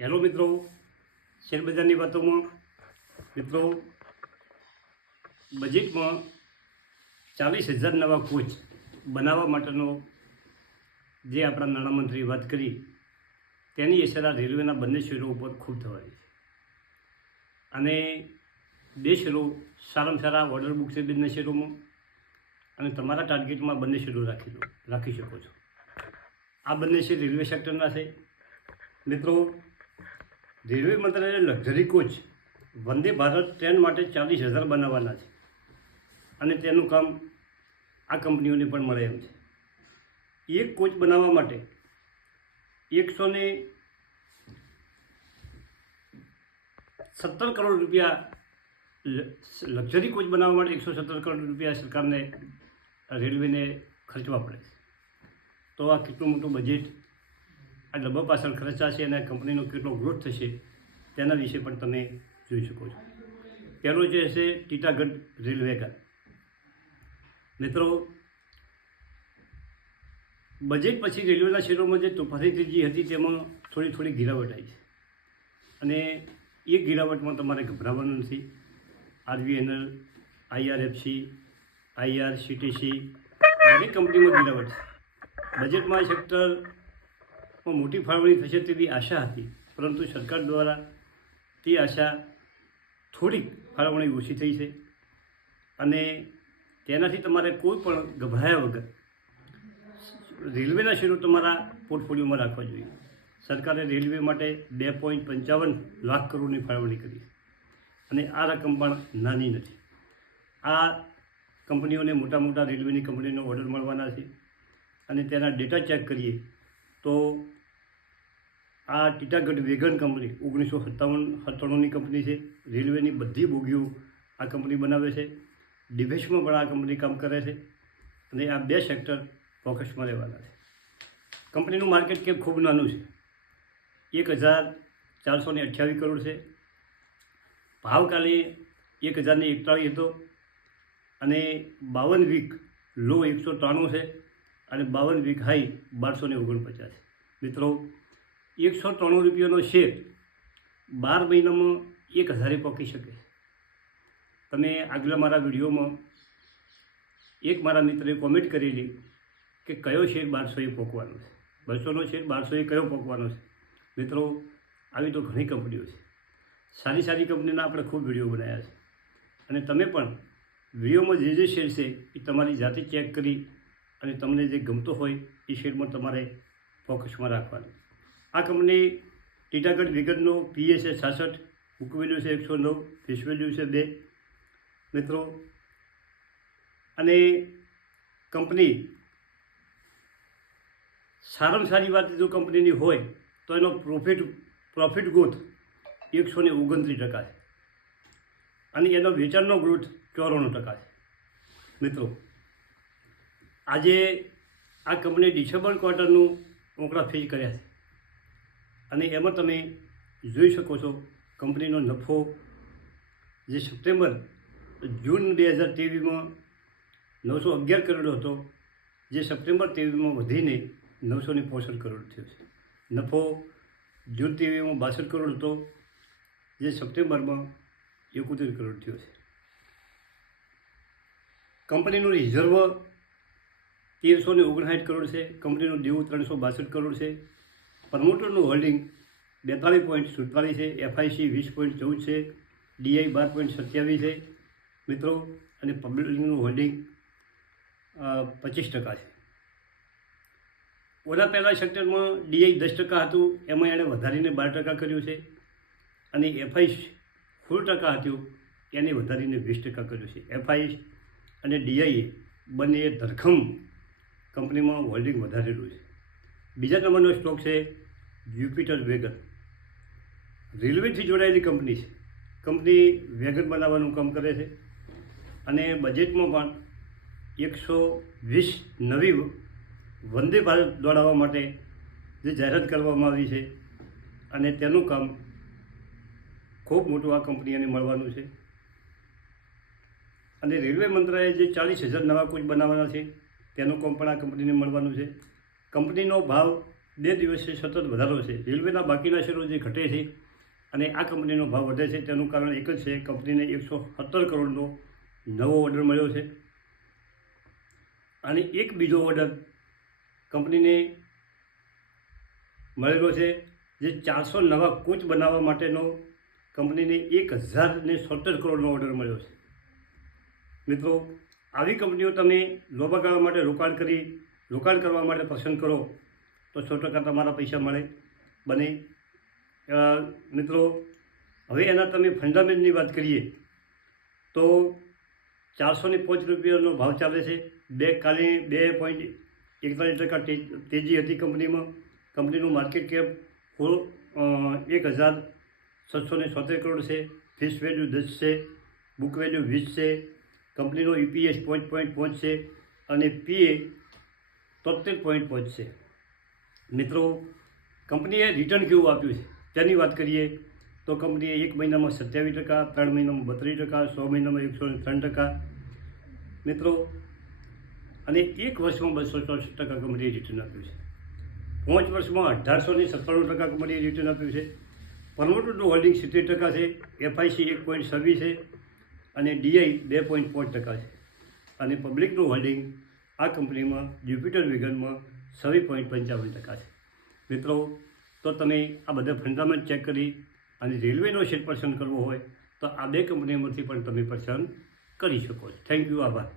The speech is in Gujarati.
હેલો મિત્રો, શેરબજારની વાતોમાં મિત્રો બજેટમાં 40,000 નવા કોચ બનાવવા માટેનો જે આપણા નાણામંત્રીએ વાત કરી તેની અસર આ રેલવેના બંને શહેરો ઉપર ખૂબ થવાની છે. અને બે શહેરો સારામાં સારા ઓર્ડર બુક છે બંને શહેરોમાં, અને તમારા ટાર્ગેટમાં બંને શહેરો રાખી શકો છો. આ બંને શહેર રેલવે સેક્ટરના છે. મિત્રો, રેલવે મંત્રાલયે luxury coach Vande Bharat train માટે 40,000 બનાવવાના છે, અને તેનું કામ આ કંપનીઓને પણ મળે એમ છે. એક કોચ બનાવવા માટે 117 કરોડ રૂપિયા, લક્ઝરી કોચ બનાવવા માટે 117 કરોડ રૂપિયા સરકારને રેલવેને ખર્ચવા પડે છે. તો આ કેટલું મોટું બજેટ, આ ડબ્બા પાછળ ખર્ચા છે, અને કંપનીનો કેટલો ગ્રોથ થશે તેના વિશે પણ તમે જોઈ શકો છો. પહેલો જે છે ટીટાગઢ રેલવે. મિત્રો, બજેટ પછી રેલવેના શહેરોમાં જે તોફાની તેજી હતી તેમાં થોડી ગિરાવટ આવી છે, અને એ ગિરાવટમાં તમારે ગભરાવાનું નથી. આરવીએનએલ, આઈઆરએફસી, આઈઆરસીટીસી દરેક કંપનીમાં ગિરાવટ છે. બજેટમાં સેક્ટરમાં મોટી ફાળવણી થશે તેવી આશા હતી, પરંતુ સરકાર દ્વારા તે આશા થોડીક ફાળવણી ઓછી થઈ છે, અને તેનાથી તમારે કોઈ પણ ગભરાયા વગર રેલવેના શેરો તમારા પોર્ટફોલિયોમાં રાખવા જોઈએ. સરકારે રેલવે માટે 2.55 લાખ કરોડની ફાળવણી કરી, અને આ રકમ પણ નાની નથી. આ કંપનીઓને મોટા રેલવેની કંપનીનો ઓર્ડર મળવાના છે, અને તેના ડેટા ચેક કરીએ તો આ ટીટાગઢ વેગન કંપની 1997ની કંપની છે. રેલવેની બધી બોગીઓ આ કંપની બનાવે છે. ડિફેન્સમાં પણ આ કંપની કામ કરે છે, અને આ બે સેક્ટર ફોકસમાં રહેવાના છે. કંપનીનું માર્કેટ કેપ ખૂબ નાનું છે, 1,428 કરોડ છે. ભાવ કાલે 1,041 હતો, અને 52 વીક લો 193 છે, અને 52 વીક હાઈ 1249 છે. મિત્રો, 193 રૂપિયાનો શેર 12 મહિનામાં 1,000 પહોંચી શકે. તમે આગલા મારા વિડીયોમાં એક મારા મિત્રએ કોમેન્ટ કરેલી કે કયો શેર 1200 પહોંચવાનો છે, 200નો શેર 1200 કયો પહોંચવાનો છે. મિત્રો, આવી તો ઘણી કંપનીઓ છે. સારી કંપનીના આપણે ખૂબ વિડીયો બનાવ્યા છે, અને તમે પણ વિડીયોમાં જે શેર છે એ તમારી જાતે ચેક કરી અને તમને જે ગમતો હોય એ શેરમાં તમારે ફોકસમાં રાખવાનું. આ કંપની ટીટાગઢ વેગનનો પીએ છે 66, બુક વેલ્યુ છે 109, ફેસ વેલ્યુ છે 2. મિત્રો, અને કંપની સારામાં સારી વાત જો કંપનીની હોય તો એનો પ્રોફિટ ગ્રોથ 129% છે, અને એનો વેચાણનો ગ્રોથ 94% છે. મિત્રો, આજે આ કંપની ડિસેમ્બર ક્વાર્ટરનું આંકડા ફેચ કર્યા છે, અને એમાં તમે જોઈ શકો છો કંપનીનો નફો જે જૂન 2023માં 911 કરોડ હતો, જે સપ્ટેમ્બર 23માં વધીને 965 કરોડ થયો છે. નફો જૂન 23માં 62 કરોડ હતો, જે સપ્ટેમ્બરમાં 71 કરોડ થયો છે. કંપનીનું રિઝર્વ 1,359 કરોડ છે. કંપનીનું દેવું 362 કરોડ છે. પ્રમોટરનું હોલ્ડિંગ 42.47 છે. એફઆઈસી 20.14 છે. ડીઆઈ 12.27 છે. મિત્રો, અને પબ્લિકનું હોલ્ડિંગ 25% છે. ઓલા પહેલાં સેક્ટરમાં ડીઆઈ 10% હતું, એમાં એણે વધારીને 12% કર્યું છે, અને એફઆઈ 16% હતું, એને વધારીને 20% કર્યું છે. એફઆઈ અને ડીઆઈએ બંને ધરખમ કંપનીમાં હોલ્ડિંગ વધારેલું છે. બીજા નંબરનો સ્ટોક છે જ્યુપિટર વેગન. રેલવેથી જોડાયેલી કંપની છે. કંપની વેગન બનાવવાનું કામ કરે છે, અને બજેટમાં પણ 120 નવી વંદે ભારત દોડાવવા માટે જે જાહેરાત કરવામાં આવી છે, અને તેનું કામ ખૂબ મોટું આ કંપનીને મળવાનું છે. અને રેલવે મંત્રાલયે જે 40,000 નવા કોચ બનાવવાના છે તેનું કામ પણ આ કંપનીને મળવાનું છે. કંપનીનો ભાવ 2 દિવસથી સતત વધારો છે. રેલવેના બાકીના શેરો જે ઘટે છે અને આ કંપનીનો ભાવ વધે છે તેનું કારણ એક જ છે, કંપનીને 117 કરોડનો નવો ઓર્ડર મળ્યો છે અને એક બીજો ઓર્ડર કંપનીને મળેલો છે જે 400 નવા કોચ બનાવવા માટેનો કંપનીને 1077 કરોડનો ઓર્ડર મળ્યો છે. મિત્રો, આવી કંપનીઓ તમે લાંબા ગાળા માટે રોકાણ કરવા માટે પસંદ કરો તો 100% તમારા પૈસા બને. મિત્રો, હવે એના તમે ફંડામેન્ટની વાત કરીએ તો 405 રૂપિયાનો ભાવ ચાલે છે. કાલે 2.41% તેજી હતી કંપનીમાં. કંપનીનું માર્કેટ કેપ 1776 કરોડ છે. ફેસ વેલ્યુ 10 છે, બુક વેલ્યુ 20 છે. કંપનીનો EPS 5.5 છે અને PA 73.5 છે. મિત્રો, કંપનીએ રિટર્ન કેવું આપ્યું છે તેની વાત કરીએ તો કંપનીએ 1 મહિનામાં 27%, 3 મહિનામાં 32%, 6 મહિનામાં 103%. મિત્રો, અને 1 વર્ષમાં 264% કંપનીએ રિટર્ન આપ્યું છે. 5 વર્ષમાં 1897% કંપનીએ રિટર્ન આપ્યું છે. પ્રમોટરનું હોલ્ડિંગ 70% છે, FIC 1.26 છે અને DI 2.5% છે અને પબ્લિકનું હોલ્ડિંગ આ કંપનીમાં જ્યુપિટર વેગનમાં 26.55% છે. મિત્રો, તો તમે આ બધા ફંડામેન્ટ ચેક કરી અને રેલવેનો શેર પસંદ કરવો હોય તો આ 2 કંપનીમાંથી પણ તમે પસંદ કરી શકો છો. Thank you. આભાર.